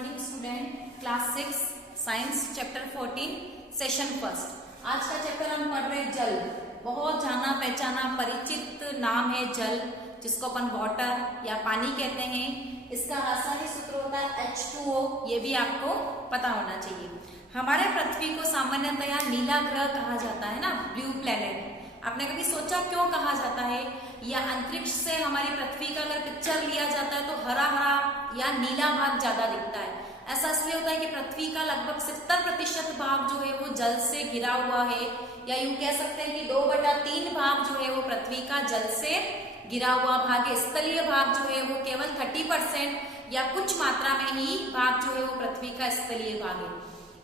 Morning student, class 6 science chapter 14 session first. आज का chapter हम पढ़ रहे हैं जल। बहुत जाना पहचाना परिचित नाम है जल, जिसको अपन वाटर या पानी कहते हैं। इसका रासायनिक सूत्र होता है H2O, ये भी आपको पता होना चाहिए। हमारे पृथ्वी को सामान्यतया नीला ग्रह कहा जाता है ना, ब्लू प्लेनेट। आपने कभी सोचा क्यों कहा जाता है? या अंतरिक्ष से हमारी पृथ्वी का अगर पिक्चर लिया जाता है तो हरा हरा या नीला भाग ज्यादा दिखता है। ऐसा इसलिए होता है कि पृथ्वी का लगभग 70% भाग जो है वो जल से घिरा हुआ है, या यूं कह सकते हैं कि 2/3 भाग जो है वो पृथ्वी का जल से गिरा हुआ भाग है। स्थलीय भाग जो है वो केवल 30% या कुछ मात्रा में ही भाग जो है वो पृथ्वी का स्थलीय भाग है।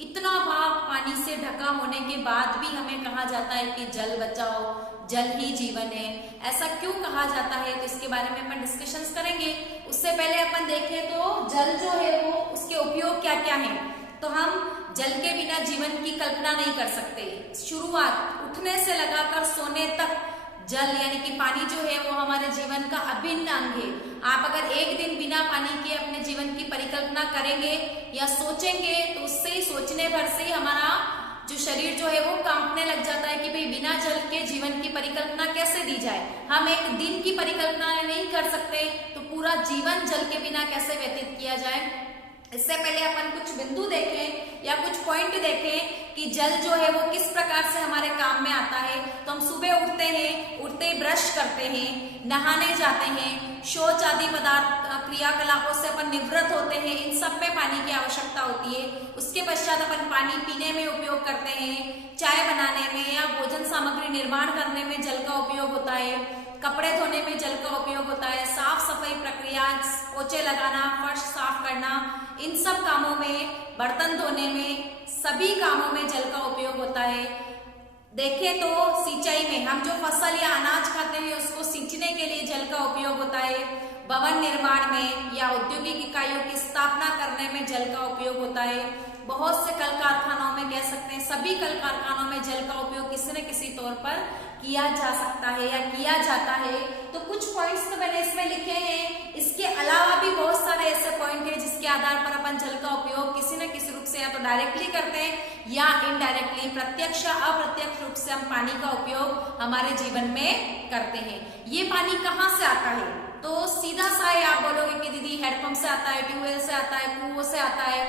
इतना भाग पानी से ढका होने के बाद भी हमें कहा जाता है कि जल बचाओ, जल ही जीवन है। ऐसा क्यों कहा जाता है, तो इसके बारे में अपन डिस्कशंस करेंगे। उससे पहले अपन देखें तो जल जो है वो उसके उपयोग क्या क्या है। तो हम जल के बिना जीवन की कल्पना नहीं कर सकते। शुरुआत उठने से लगाकर सोने तक जल यानी कि पानी जो है वो हमारे जीवन का अभिन्न अंग है। आप अगर एक दिन बिना पानी के अपने जीवन की परिकल्पना करेंगे या सोचेंगे तो उससे ही सोचने भर से ही हमारा जो शरीर जो है वो कांपने लग जाता है कि भाई बिना जल के जीवन की परिकल्पना कैसे दी जाए। हम एक दिन की परिकल्पना नहीं कर सकते तो पूरा जीवन जल के बिना कैसे व्यतीत किया जाए। इससे पहले अपन कुछ बिंदु देखें या कुछ पॉइंट देखें कि जल जो है वो किस प्रकार से हमारे काम में आता है। तो हम सुबह उठते हैं, उठते ही ब्रश करते हैं, नहाने जाते हैं, शौच आदि पदार्थ क्रियाकलापों से अपन निवृत्त होते हैं। इन सब में पानी की आवश्यकता होती है। उसके पश्चात अपन पानी पीने में उपयोग करते हैं, चाय बनाने में या भोजन सामग्री निर्माण करने में जल का उपयोग होता है, कपड़े धोने में जल का उपयोग होता है, साफ सफाई प्रक्रिया, पोछे लगाना, फर्श साफ करना, इन सब कामों में, बर्तन धोने में, सभी कामों में जल का उपयोग होता है। देखें तो सिंचाई में हम जो फसल या अनाज खाते हैं उसको सींचने के लिए जल का उपयोग होता है। भवन निर्माण में या औद्योगिक इकाइयों की स्थापना करने में जल का उपयोग होता है। बहुत से कल कारखानों में कह सकते हैं सभी कल कारखानों में जल का उपयोग किसी न किसी तौर पर किया जा सकता है या किया जाता है। तो कुछ पॉइंट्स तो मैंने इसमें लिखे हैं। इसके अलावा भी बहुत सारे ऐसे पॉइंट हैं जिसके आधार पर अपन जल का उपयोग किसी न किसी रूप से या तो डायरेक्टली करते हैं या इनडायरेक्टली, प्रत्यक्ष या अप्रत्यक्ष रूप से हम पानी का उपयोग हमारे जीवन में करते हैं। ये पानी कहाँ से आता है? तो सीधा सा है, आप बोलोगे कि दीदी हैंडपंप से आता है, ट्यूबवेल से आता है, कुओं से आता है,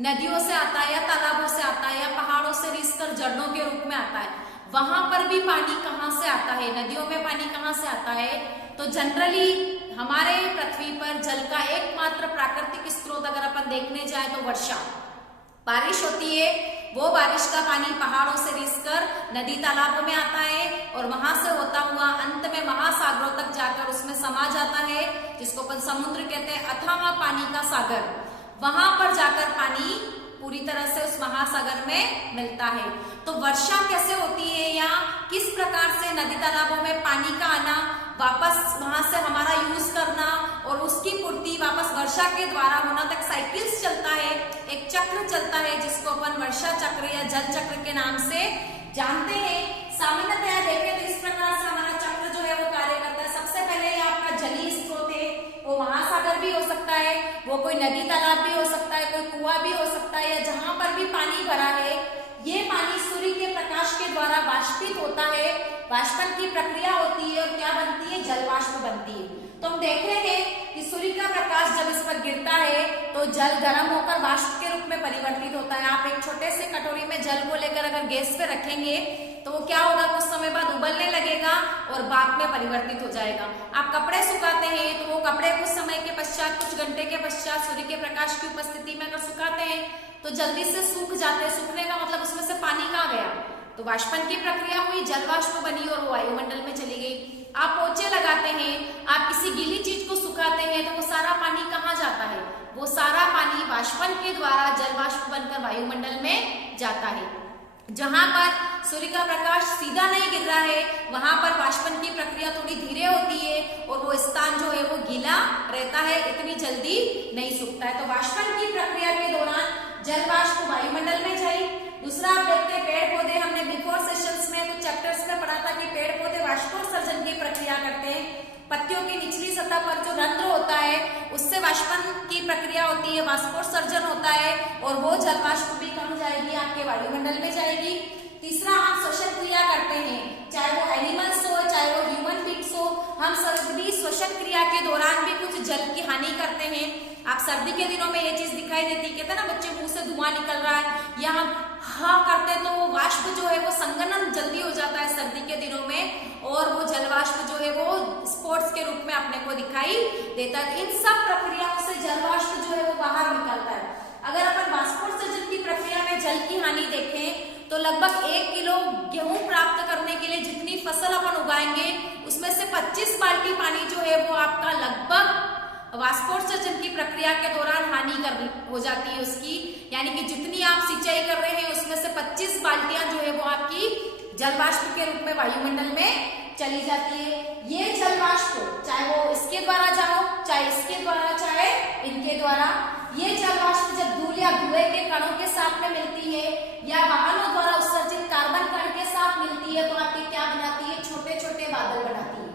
नदियों से आता है या तालाबों से आता है या पहाड़ों से रिसकर झरनों के रूप में आता है। वहां पर भी पानी कहाँ से आता है? नदियों में पानी कहाँ से आता है? तो जनरली हमारे पृथ्वी पर जल का एकमात्र प्राकृतिक स्रोत अगर अपन देखने जाए तो वर्षा, बारिश होती है। वो बारिश का पानी पहाड़ों से रिसकर नदी तालाबों में आता है और वहां से होता हुआ अंत में महासागरों तक जाकर उसमें समा जाता है, जिसको अपन समुद्र कहते हैं, अथाह पानी का सागर। वहां पर जाकर पानी पूरी तरह से उस महासागर में मिलता है। तो वर्षा कैसे होती है या किस प्रकार से नदी तालाबों में पानी का आना, वापस वहां से हमारा यूज करना और उसकी पूर्ति वापस वर्षा के द्वारा होना तक साइकिल्स चलता है, एक चक्र चलता है जिसको अपन वर्षा चक्र या जल चक्र के नाम से जानते हैं। सामान्यतया देखें तो इस प्रकार से हमारा चक्र जो है वो कार्य करता है। सबसे पहले आपका जलीय स्रोत है, वो महासागर भी हो सकता है, वो कोई नदी तालाब भी हो सकता है, कोई कुआं भी हो सकता है, या जहां पर भी पानी भरा है ये पानी सूर्य के प्रकाश के द्वारा वाष्पित होता है। वाष्पन की प्रक्रिया होती है और क्या बनती है? जल वाष्प बनती है। तो हम देख रहे हैं कि सूर्य का प्रकाश जब इस पर गिरता है तो जल गर्म होकर वाष्प के रूप में परिवर्तित होता है। आप एक छोटे से कटोरी में जल को लेकर अगर गैस पे रखेंगे तो वो क्या होगा? कुछ समय बाद उबलने लगेगा और भाप में परिवर्तित हो जाएगा। आप कपड़े सुखाते हैं तो वो कपड़े कुछ समय के पश्चात, कुछ घंटे के पश्चात सूर्य के प्रकाश की उपस्थिति में अगर सुखाते हैं तो जल्दी से सूख जाते हैं। सूखने का मतलब उसमें से पानी कहाँ गया? तो वाष्पन की प्रक्रिया हुई, जल वाष्प बनी और वो वायुमंडल में चली गई। आप पोछे लगाते हैं, आप किसी गीली चीज को सुखाते हैं तो वो सारा पानी कहाँ जाता है? वो सारा पानी वाष्पन के द्वारा जल वाष्प बनकर वायुमंडल में जाता है। जहां पर सूर्य का प्रकाश सीधा नहीं गिर रहा है वहां पर वाष्पन की प्रक्रिया थोड़ी धीरे होती है और वो स्थान जो है वो गीला रहता है, इतनी जल्दी नहीं सूखता है। तो वाष्पन की प्रक्रिया के दौरान जल वाष्प वायुमंडल में जाई। दूसरा आप देखते हैं पेड़ पौधे, हमने बिफोर सेशंस में कुछ चैप्टर्स में पढ़ा था कि पेड़ पौधे वाष्पोत्सर्जन की प्रक्रिया करते हैं। पत्तियों की निचली सतह पर जो रंध्र होता है उससे वाष्पन की प्रक्रिया होती है, वाष्पोत्सर्जन होता है और वो जल वाष्प भी कहाँ जाएगी, आपके वायुमंडल में जाएगी। तीसरा, हम श्वसन क्रिया करते हैं, चाहे वो एनिमल्स हो चाहे वो ह्यूमन बींग्स हो, हम सभी श्वसन क्रिया के दौरान भी कुछ जल की हानि करते हैं। आप सर्दी के दिनों में ये चीज दिखाई देती है, कहते हैं ना बच्चे मुंह से धुआं निकल रहा है, या हम हाँ करते हैं तो वो वाष्प जो है वो संघनन जल्दी हो जाता है सर्दी के दिनों में, और वो जल वाष्प जो है वो स्पोर्ट्स के रूप में अपने को दिखाई देता है। इन सब प्रक्रियाओं से जल वाष्प जो है वो बाहर निकलता है। अगर अपन वाष्पोत्सर्जन की प्रक्रिया में जल की हानि देखें तो लगभग 1 किलो गेहूं प्राप्त करने के लिए जितनी फसल अपन उगाएंगे उसमें से 25 बाल्टी पानी जो है वो आपका लगभग वाष्पोत्सर्जन की प्रक्रिया के दौरान हानि हो जाती है उसकी, यानी कि जितनी आप सिंचाई कर रहे हैं उसमें से 25 बाल्टियां जो है वो आपकी जल वाष्प के रूप में वायुमंडल में चली जाती है। ये जल वाष्प चाहे वो इसके द्वारा जाओ, चाहे इसके द्वारा, चाहे इनके द्वारा, ये जल वाष्प जब धूल या धुएं के कणों के साथ में मिलती है या वाहनों द्वारा उत्सर्जित कार्बन कण के साथ मिलती है तो आपकी क्या बनाती है, छोटे छोटे बादल बनाती है।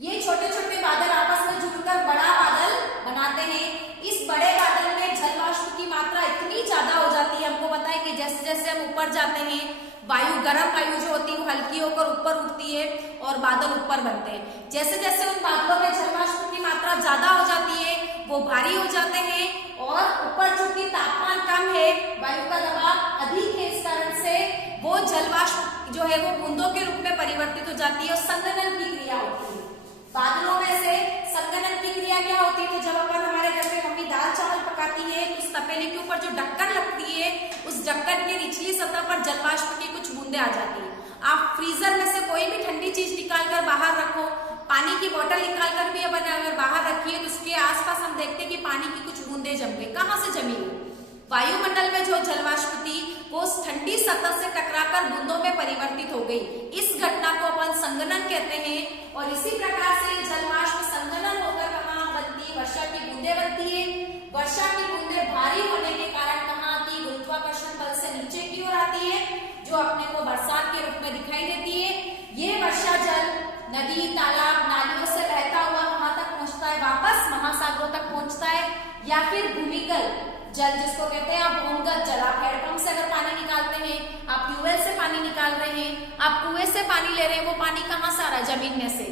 ये छोटे छोटे बादल आपस में जुड़कर बड़ा बादल बनाते हैं। इस बड़े बादल में जल वाष्प की मात्रा इतनी ज्यादा हो जाती है, हमको पता है कि जैसे जैसे हम ऊपर जाते हैं वायु, गर्म वायु जो होती है वो हल्की होकर ऊपर उठती है और बादल ऊपर बनते हैं। जैसे जैसे उन बादलों में जल वाष्प की मात्रा ज्यादा हो जाती है वो भारी हो जाते हैं, और ऊपर चूंकि तापमान कम है, वायु का दबाव अधिक है, इस कारण से वो जल वाष्प जो है वो बूंदों के रूप में परिवर्तित हो जाती है और संघनन की क्रिया होती है। बादलों में से संघनन की क्रिया क्या होती है, तो जब अपन हमारे घर में मम्मी दाल चावल पकाती है तो उस तपेले के ऊपर जो ढक्कन लगती है उस ढक्कन की निचली सतह पर जल वाष्प की कुछ बूंदे आ जाती है। आप फ्रीजर में से कोई भी ठंडी चीज निकाल कर बाहर रखो, पानी की बोतल निकाल कर भी अपन अगर बाहर रखिए तो उसके आसपास हम देखते हैं कि पानी की कुछ बूंदे जम गई। कहाँ से जमी हुई? वायुमंडल में जो जल वाष्प थी वो उस ठंडी सतह से टकराकर बूंदों में परिवर्तित हो गई। इस घटना को अपन संघनन कहते हैं, और इसी प्रकार से जल वाष्प संघनन होकर कहाँ बनती है, वर्षा की बूंदे बनती है। वर्षा की बूंदे भारी होने के कारण कहाँ आती है, गुरुत्वाकर्षण बल से नीचे की ओर आती है, जो अपने को बरसात के रूप में दिखाई देती है। ये वर्षा जल नदी, तालाब, नालियों से बहता हुआ वहां तक पहुंचता है, वापस महासागरों तक पहुंचता है, या फिर भूमिगत जल जिसको कहते हैं, आप भूमिगत जल, आप हैंडपंप से अगर पानी निकालते हैं, आप ट्यूबवेल से पानी निकाल रहे हैं, आप कुएं से पानी ले रहे हैं, वो पानी कहाँ से आ रहा है, जमीन में से,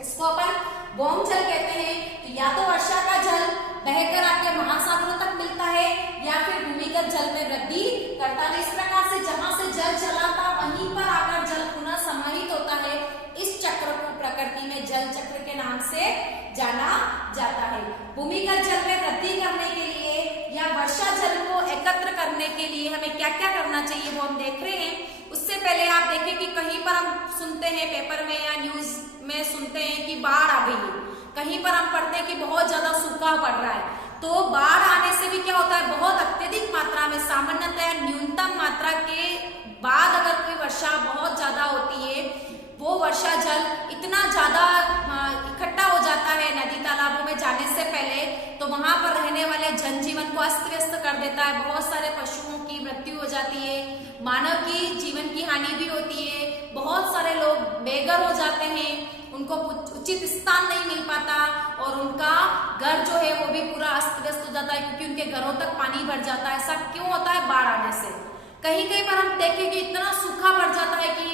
इसको अपन भौम जल कहते हैं। तो या तो वर्षा का जल बहकर आपके महासागरों तक मिलता है या फिर भूमिगत जल में वृद्धि करता है। इस प्रकार से जहां से जल चला था वहीं पर आकर जल पुनः समाहित होता है। इस चक्र को प्रकृति में जल चक्र के नाम से जाना जाता है। भूमिगत जल में वृद्धि करने के लिए या वर्षा जल को एकत्र करने के लिए हमें क्या क्या करना चाहिए वो हम देख रहे हैं। उससे पहले आप देखें कि कहीं पर हम सुनते हैं पेपर में या न्यूज में सुनते हैं कि बाढ़ आ गई है, कहीं पर हम पढ़ते हैं कि बहुत ज्यादा सूखा पड़ रहा है। तो बाढ़ आने से भी क्या होता है, बहुत अत्यधिक मात्रा में, सामान्यतः न्यूनतम मात्रा के बाद अगर कोई वर्षा बहुत ज्यादा होती है, वो वर्षा जल इतना ज्यादा इकट्ठा हो जाता है नदी तालाबों में जाने से पहले, तो वहां पर रहने वाले जनजीवन को अस्त व्यस्त कर देता है। बहुत सारे पशुओं की मृत्यु हो जाती है, मानव की जीवन की हानि भी होती है, बहुत सारे लोग बेघर हो जाते हैं, उनको उचित स्थान नहीं मिल पाता और उनका घर जो है वो भी पूरा अस्त व्यस्त हो जाता है, क्योंकि उनके घरों तक पानी भर जाता है। ऐसा क्यों होता है? बाढ़ आने से। कहीं कहीं पर हम देखें कि इतना सूखा पड़ जाता है कि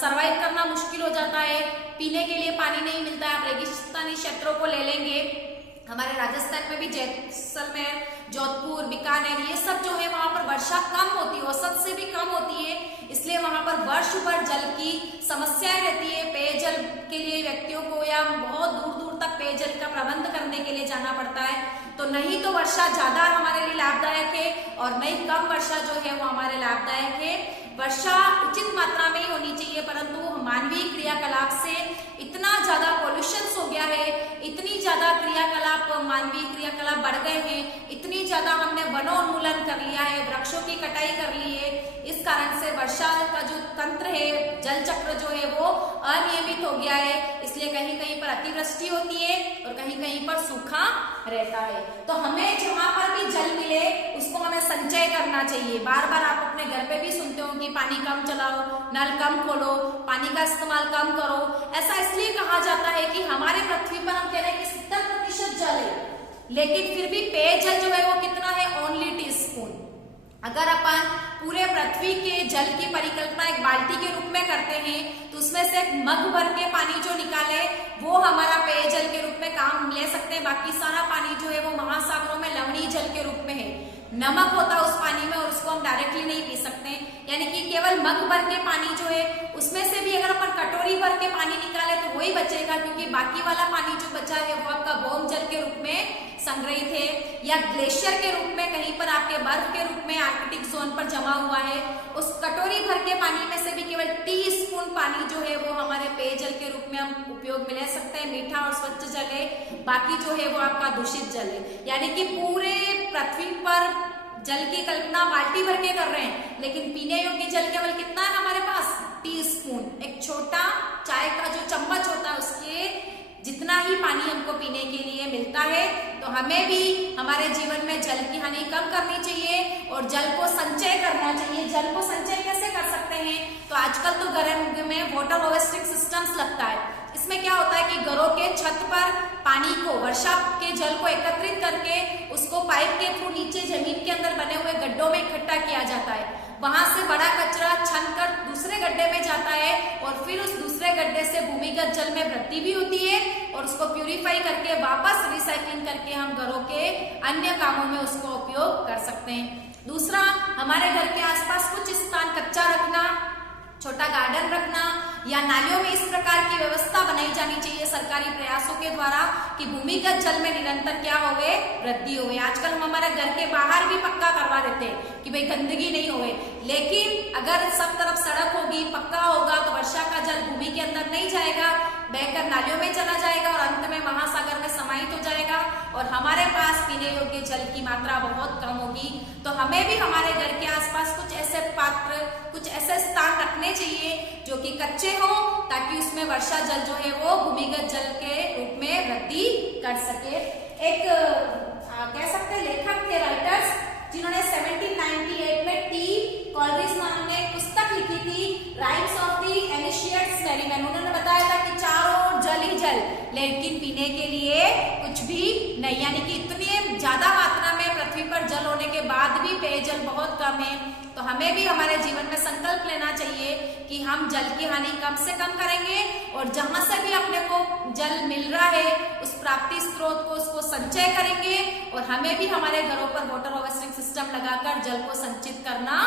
सरवाइव करना मुश्किल हो जाता है, पीने के लिए पानी नहीं मिलता है। आप रेगिस्तानी क्षेत्रों को ले लेंगे, हमारे राजस्थान में भी जैसलमेर, जोधपुर, बीकानेर, ये सब जो है वहां पर वर्षा कम होती है, औसत से भी कम होती है, इसलिए वहां पर वर्ष भर जल की समस्याएं रहती है। पेयजल के लिए व्यक्तियों को या बहुत दूर दूर तक पेयजल का प्रबंध करने के लिए जाना पड़ता है। तो नहीं तो वर्षा ज्यादा हमारे लिए लाभदायक है और नहीं कम वर्षा जो है वो हमारे लाभदायक है। वर्षा उचित मात्रा में ही होनी चाहिए, परंतु मानवीय क्रियाकलाप से इतना ज्यादा पॉल्यूशन हो गया है, इतनी ज्यादा क्रियाकलाप, मानवीय क्रियाकलाप बढ़ गए हैं, इतनी ज्यादा हमने वनोन्मूलन कर लिया है, वृक्षों की कटाई कर ली है, इस कारण से वर्षा का जो तंत्र है, जल चक्र जो है वो अनियमित हो गया है। इसलिए कहीं कहीं पर अतिवृष्टि होती है और कहीं कहीं पर सूखा रहता है। तो हमें जहां पर भी जल मिले उसको हमें संचय करना चाहिए। बार बार आप अपने घर पे भी सुनते हो कि पानी कम चलाओ, नल कम खोलो, पानी का इस्तेमाल कम करो। ऐसा इसलिए कहा जाता है कि हमारे पृथ्वी पर हम कह रहे हैं कि 70% जल है, लेकिन फिर भी पेयजल जो है वो कितना है, ओनली टीस्पून। अगर अपन पूरे पृथ्वी के जल की परिकल्पना एक बाल्टी के रूप में करते हैं तो उसमें से एक मग भर के पानी जो निकाले वो हमारा पेयजल के रूप में काम ले सकते हैं। बाकी सारा पानी जो है वो महासागरों में लवणीय जल के रूप में है, नमक होता है उस पानी में और उसको हम डायरेक्टली नहीं पी सकते। यानी कि केवल मग भर के पानी जो है उसमें से भी अगर अपन कटोरी भर के पानी निकाले तो वही बचेगा, क्योंकि बाकी वाला पानी जो बचा है वो आपका भौम जल के रूप में संग्रहित है या ग्लेशियर के रूप में कहीं पर आपके बर्फ के रूप में आर्कटिक जोन पर जमा हुआ है। उस कटोरी भर के पानी में से भी केवल टीस्पून पानी जो है वो हमारे पेयजल के रूप में हम उपयोग में ले सकते हैं। मीठा और स्वच्छ जल है, बाकी जो है वो आपका दूषित जल है। यानी कि पूरे पृथ्वी पर जल की कल्पना बाल्टी भर के कर रहे हैं, लेकिन पीने योग्य जल केवल कितना है हमारे पास, टीस्पून। एक छोटा चाय का जो चम्मच होता है उसके जितना ही पानी हमको पीने के लिए मिलता है। तो हमें भी हमारे जीवन में जल की हानि कम करनी चाहिए और जल को संचय करना चाहिए। जल को संचय कैसे कर सकते हैं, तो आजकल तो घरों में वाटर हार्वेस्टिंग सिस्टम्स लगता है। इसमें क्या होता है कि घरों के छत पर पानी को, वर्षा के जल को एकत्रित करके उसको पाइप के थ्रू नीचे जमीन के अंदर बने हुए गड्ढों में इकट्ठा किया जाता है। वहां से बड़ा कचरा छनकर दूसरे गड्ढे में जाता है और फिर उस दूसरे गड्ढे से भूमिगत जल में वृद्धि भी होती है और उसको प्यूरिफाई करके वापस रिसाइकलिंग करके हम घरों के अन्य कामों में उसको उपयोग कर सकते हैं। दूसरा, हमारे घर के आसपास कुछ स्थान कच्चा रखना, छोटा गार्डन रखना या नालियों में इस प्रकार की व्यवस्था बनाई जानी चाहिए सरकारी प्रयासों के द्वारा कि भूमिगत जल में निरंतर क्या होवे, वृद्धि होवे। आजकल हम हमारे घर के बाहर भी पक्का करवा देते हैं कि भाई गंदगी नहीं होवे, लेकिन अगर सब तरफ सड़क होगी, पक्का होगा तो वर्षा का जल भूमि के अंदर नहीं जाएगा, बहकर नालियों में चला जाएगा और अंत में महासागर में समाहित हो जाएगा और हमारे पास पीने योग्य जल की मात्रा बहुत कम होगी। तो हमें भी हमारे घर के आसपास कुछ ऐसे पात्र, कुछ ऐसे स्थान रखने चाहिए जो कि कच्चे हो, ताकि उसमें वर्षा जल जो है वो भूमिगत जल के रूप में वृद्धि कर सके। एक कह सकते हैं लेखक थे, राइटर्स, जिन्होंने 1798 में टी कॉलरिज नाम ने एक पुस्तक लिखी थी, राइम्स ऑफ द एनिशिएट्स मेरीमैन। उन्होंने बताया था कि चारों ओर जल ही जल, लेकिन पीने के लिए कुछ भी नहीं। यानी कि इतनी ज्यादा मात्रा में पृथ्वी पर जल होने के बाद भी पेयजल बहुत कम है। तो हमें भी हमारे जीवन में संकल्प लेना चाहिए कि हम जल की हानि कम से कम करेंगे और जहां से भी अपने को जल मिल रहा है उस प्राप्ति स्रोत को, उसको संचय करेंगे और हमें भी हमारे घरों पर वाटर हार्वेस्टिंग सिस्टम लगाकर जल को संचित करना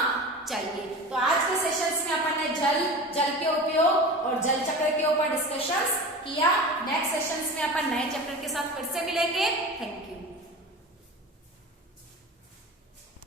चाहिए। तो आज के सेशंस में अपन ने जल के उपयोग और जल चक्र के ऊपर डिस्कशंस किया। नेक्स्ट सेशंस में अपन नए चैप्टर के साथ फिर से मिलेंगे। Thank you.